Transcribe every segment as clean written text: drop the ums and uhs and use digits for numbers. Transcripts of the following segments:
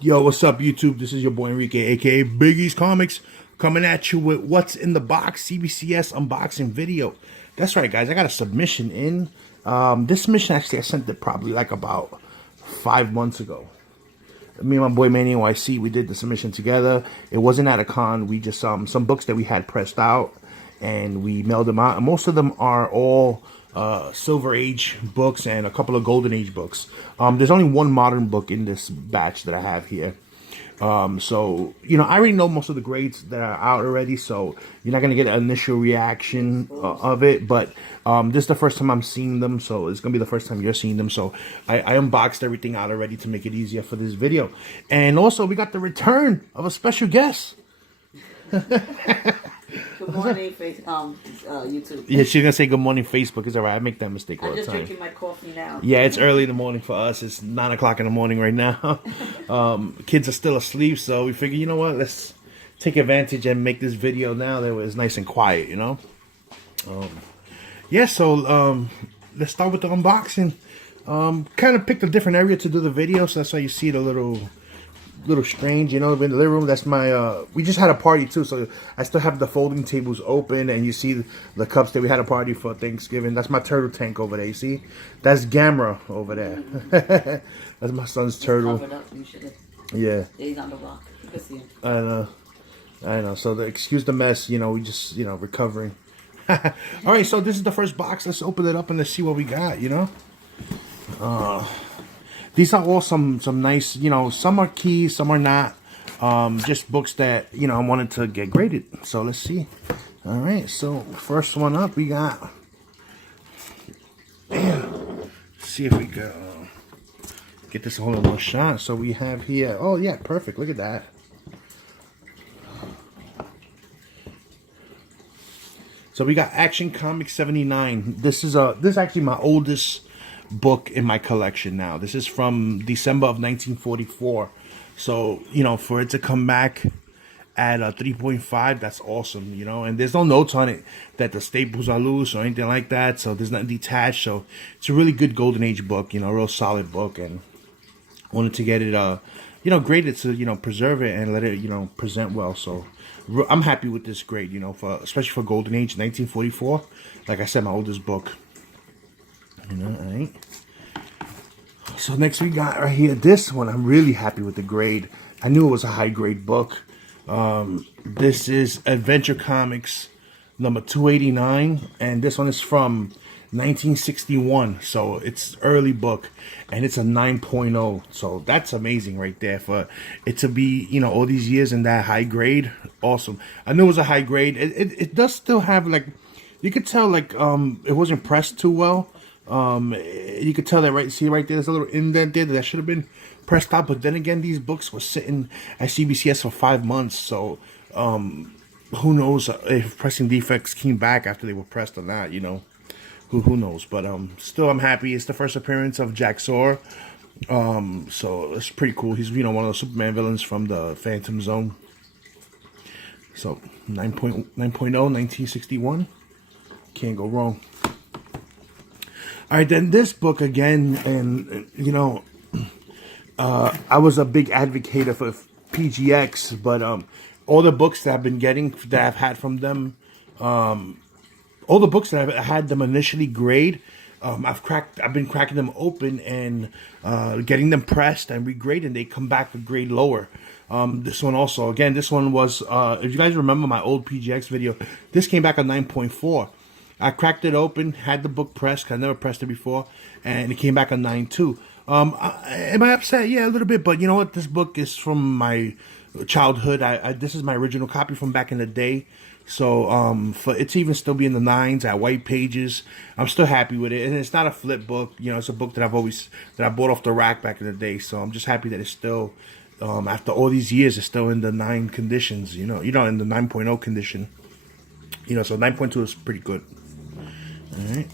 Yo, what's up, YouTube? This is your boy Enrique, aka Biggie's Comics, coming at you with what's in the box CBCS unboxing video. That's right, guys. I got a submission in. This submission actually I sent it probably like about 5 months ago. Me and my boy Manny NYC, we did the submission together. It wasn't at a con. We just some books that we had pressed out, and we mailed them out. And most of them are all Silver Age books and a couple of Golden Age books. There's only one modern book in this batch that I have here. So, you know, I already know most of the grades that are out already, so you're not going to get an initial reaction of it, but this is the first time I'm seeing them, so it's going to be the first time you're seeing them, so I unboxed everything out already to make it easier for this video. And also, we got the return of a special guest. Good morning, YouTube. Yeah, she's gonna say good morning, Facebook. It's alright. I make that mistake all the time. I'm just drinking my coffee now. Yeah, it's early in the morning for us. It's 9 o'clock in the morning right now. Kids are still asleep, so we figure, you know what? Let's take advantage and make this video now that it's nice and quiet, you know. Yeah, so let's start with the unboxing. Kind of picked a different area to do the video, so that's why you see it a little strange, you know, in the living room. That's my we just had a party too, so I still have the folding tables open, and you see the cups that we had a party for Thanksgiving. That's my turtle tank over there. You see, that's Gamera over there. That's my son's turtle. Yeah, he's on the block. You can see him. I know. So excuse the mess, you know, we just, you know, recovering. All right, so this is the first box. Let's open it up and let's see what we got, you know. These are all some nice, you know, some are keys, some are not. Just books that, you know, I wanted to get graded. So let's see. All right, so first one up, we got, see if we can get this a whole little shot. So we have here, oh yeah, perfect, look at that. So we got Action Comics 79. This is actually my oldest book in my collection now. This is from December of 1944. So, you know, for it to come back at a 3.5, that's awesome, you know. And there's no notes on it that the staples are loose or anything like that. So there's nothing detached. So it's a really good Golden Age book, you know, a real solid book. And wanted to get it, you know, graded to, you know, preserve it and let it, you know, present well. So I'm happy with this grade, you know, especially for Golden Age 1944. Like I said, my oldest book. You know, all right. So next we got right here, this one. I'm really happy with the grade. I knew it was a high grade book. This is Adventure Comics number 289, and this one is from 1961. So it's early book, and it's a 9.0. So that's amazing right there for it to be, you know, all these years in that high grade. Awesome. I knew it was a high grade. It does still have, like, you could tell, like, it wasn't pressed too well. You could tell that, right? See right there, there's a little indent there that should have been pressed out. But then again, these books were sitting at CBCS for 5 months, so who knows if pressing defects came back after they were pressed or not? You know, who knows? But still, I'm happy. It's the first appearance of Jack Saw. So it's pretty cool. He's, you know, one of the Superman villains from the Phantom Zone. So 9.0, 1961. Can't go wrong. All right, then this book again, and you know, I was a big advocate for PGX, but all the books that I've been getting, that I've had from them, all the books that I've had them initially grade, I've been cracking them open and getting them pressed and regraded. They come back a grade lower. This one also, again, this one was, if you guys remember my old PGX video, this came back a 9.4. I cracked it open, had the book pressed, 'cause I never pressed it before, and it came back a 9.2. Am I upset? Yeah, a little bit, but you know what? This book is from my childhood. This is my original copy from back in the day. So for it to even still be in the 9s at white pages, I'm still happy with it. And it's not a flip book. You know, it's a book that I bought off the rack back in the day. So I'm just happy that it's still, after all these years, it's still in the 9 conditions. You know, in the 9.0 condition. You know, so 9.2 is pretty good. All right.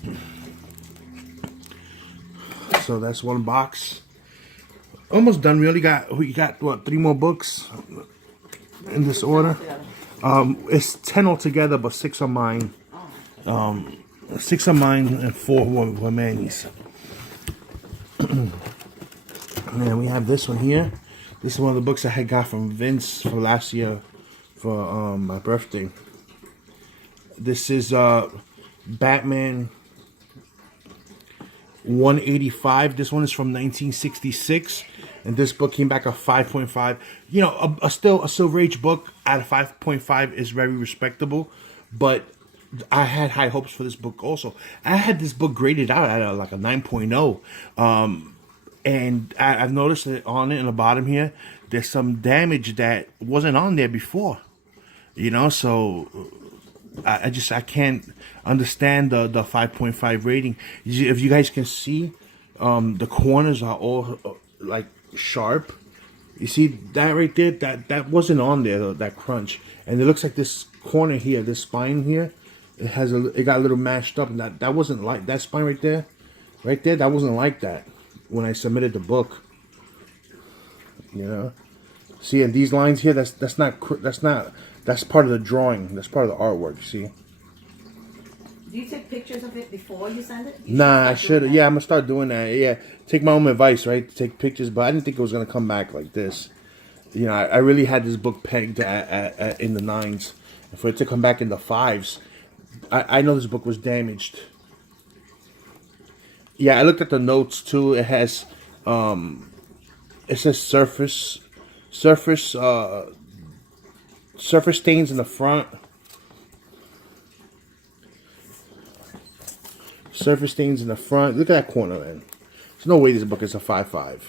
So that's one box. Almost done. We got what, 3 more books in this order. It's 10 altogether, but 6 are mine. 6 are mine and 4 were Manny's. And then we have this one here. This is one of the books I had got from Vince for last year for my birthday. This is Batman 185. This one is from 1966, and this book came back a 5.5. You know, a Silver Age book at a 5.5 is very respectable, but I had high hopes for this book also. I had this book graded out at like a 9.0. And I've noticed that on it in the bottom here, there's some damage that wasn't on there before. You know, so I can't understand the 5.5 rating. If you guys can see, the corners are all like sharp. You see that right there? That wasn't on there, that crunch. And it looks like this corner here, this spine here, it got a little mashed up, and that wasn't like that spine right there, that wasn't like that when I submitted the book. You know, see, and these lines here, that's part of the drawing, that's part of the artwork. See? Do you take pictures of it before you send it? Nah, I should. Yeah, I'm gonna start doing that. Yeah, take my own advice, right? Take pictures, but I didn't think it was gonna come back like this. You know, I really had this book pegged in the 9s, and for it to come back in the 5s, I know this book was damaged. Yeah, I looked at the notes too. It has, it says surface stains in the front. Surface stains in the front. Look at that corner, man. There's no way this book is a 5.5. It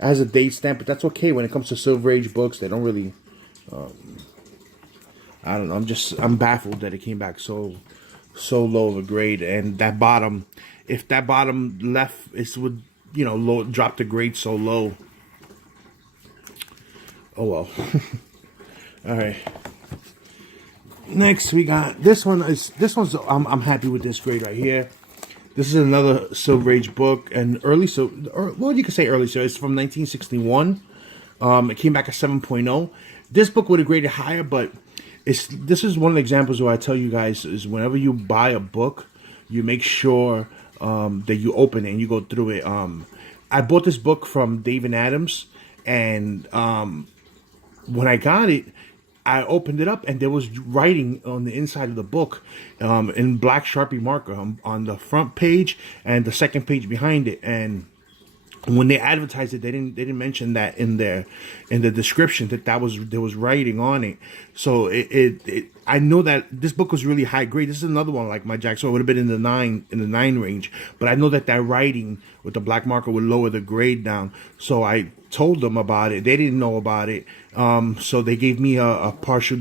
has a date stamp, but that's okay. When it comes to Silver Age books, they don't really, I don't know. I'm baffled that it came back so low of a grade. And that bottom, if that bottom left, it would, you know, drop the grade so low. Oh well. All right. Next we got this one. I'm happy with this grade right here. This is another Silver Age book, and well, you could say early. So it's from 1961. It came back a 7.0. This book would have graded higher, but this is one of the examples where I tell you guys is whenever you buy a book, you make sure that you open it and you go through it. I bought this book from David Adams, and when I got it, I opened it up and there was writing on the inside of the book in black Sharpie marker on the front page and the second page behind it. And when they advertised it, they didn't mention that in the description that there was writing on it. So I know that this book was really high grade. This is another one like my Jack, so it would have been in the 9 range. But I know that writing with the black marker would lower the grade down. So I told them about it. They didn't know about it. So they gave me a partial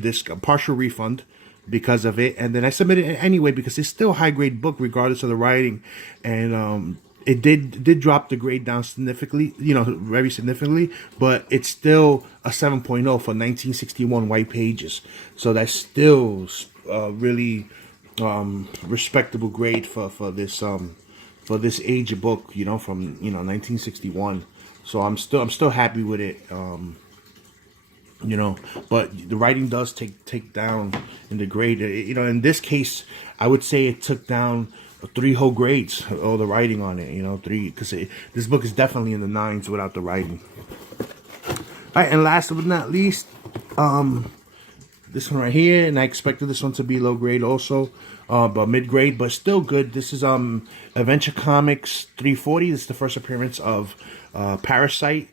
refund because of it, and then I submitted it anyway because it's still a high grade book regardless of the writing. And it did drop the grade down significantly, you know, very significantly, but it's still a 7.0 for 1961 white pages. So that's still really respectable grade for this age book, you know, from 1961. So I'm still happy with it, you know. But the writing does take down in the grade. You know, in this case, I would say it took down 3 whole grades, all the writing on it, you know, 3, because this book is definitely in the 9s without the writing. All right, and last but not least, this one right here, and I expected this one to be low grade also, but mid grade, but still good. This is Adventure Comics 340. This is the first appearance of Parasite.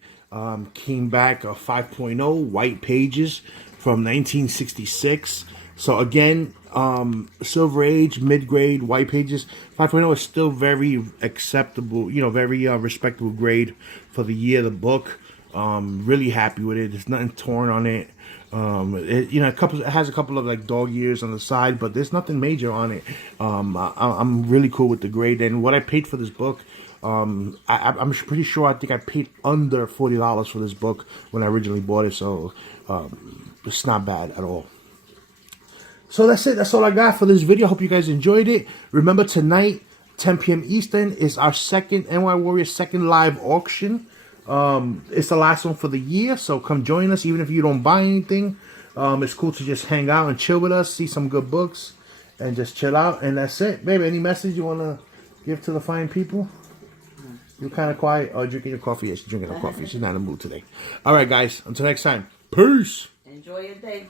Came back a 5.0 white pages from 1966. So again, Silver Age, mid-grade, white pages. 5.0 is still very acceptable, you know, very respectable grade for the year of the book. Really happy with it. There's nothing torn on it. You know, it has a couple of like dog ears on the side, but there's nothing major on it. I'm really cool with the grade. And what I paid for this book, I'm pretty sure, I think I paid under $40 for this book when I originally bought it. So it's not bad at all. So that's it. That's all I got for this video. Hope you guys enjoyed it. Remember, tonight, 10 p.m. Eastern, is our NY Warriors second live auction. It's the last one for the year, so come join us. Even if you don't buy anything, it's cool to just hang out and chill with us, see some good books, and just chill out. And that's it. Baby, any message you want to give to the fine people? You're kind of quiet. Oh, drinking your coffee. Yeah, she's drinking her coffee. She's not in the mood today. All right, guys. Until next time. Peace. Enjoy your day.